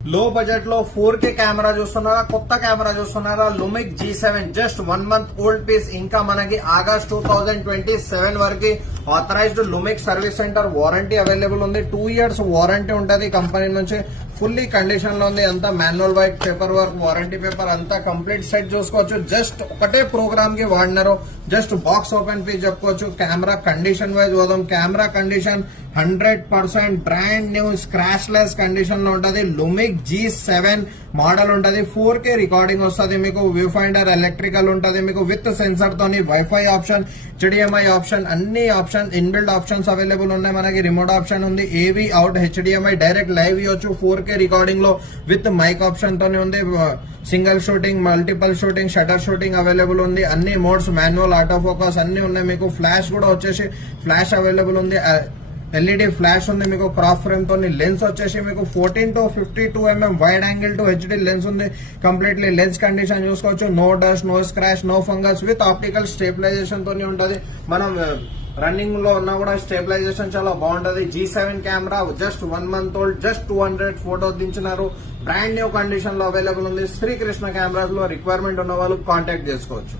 లో బడ్జెట్ లో 4K camera చూస్తున్నారా, కొత్త కెమెరా చూస్తున్నారా? Lumix G7 just 1 month old piece. ఇంకా మనకి ఆగస్ట్ 2027 వరకు authorised Lumix service centre warranty available ఉంది. 2 years వారంటీ ఉంటది కంపెనీ నుంచి. ఫుల్లీ కండిషన్ లో ఉంది. అంతా manual white paper work, warranty paper అంతా కంప్లీట్ సెట్ చూసుకోవచ్చు. జస్ట్ ఒకటే ప్రోగ్రామ్ కి వాడినారు. జస్ట్ బాక్స్ ఓపెన్ పీస్ చెప్పుకోవచ్చు. కెమెరా కండిషన్ వైజ్ పోదాం. Camera condition 100% brand new scratchless condition లో ఉంటది. లుమిక్ G7 మోడల్ ఉంటది. 4K రికార్డింగ్ వస్తుంది మీకు. వ్యూ ఫైండర్ ఎలక్ట్రికల్ ఉంటది మీకు. విత్ సెన్సర్ తోని వైఫై ఆప్షన్, HDMI ఆప్షన్, అన్ని ఆప్షన్ ఇన్బిల్డ్ ఆప్షన్స్ అవైలబుల్ ఉన్నాయి. మనకి రిమోట్ ఆప్షన్ ఉంది. AV out, HDMI direct live ఇవ్వచ్చు. 4K రికార్డింగ్ లో విత్ మైక్ ఆప్షన్ తోనే ఉంది. Single shooting, multiple shooting, shutter shooting available ఉంది. అన్ని మోడ్స్, మాన్యువల్, ఆటో ఫోకస్ అన్ని ఉన్నాయి మీకు. ఫ్లాష్ కూడా వచ్చేసి ఫ్లాష్ అవైలబుల్ ఉంది. LED ఫ్లాష్ ఉంది మీకు. క్రాప్ ఫ్రేమ్ తోని లెన్స్ వచ్చేసి మీకు 14 to 52 mm wide angle to HD lens ఉంది. కంప్లీట్లీ లెన్స్ కండిషన్ చూసుకోవచ్చు. No dust, no scratch, no fungus with optical stabilisation తోని ఉంటది. మనం రన్నింగ్ లో ఉన్నా కూడా స్టేబిలైజేషన్ చాలా బాగుంటది. G7 camera just 1 month old, just 200 photos దించినారు. బ్రాండ్ న్యూ కండిషన్ లో అవైలబుల్ ఉంది. శ్రీకృష్ణ కెమెరాస్ లో రిక్వైర్మెంట్ ఉన్న వాళ్ళు కాంటాక్ట్ చేసుకోవచ్చు.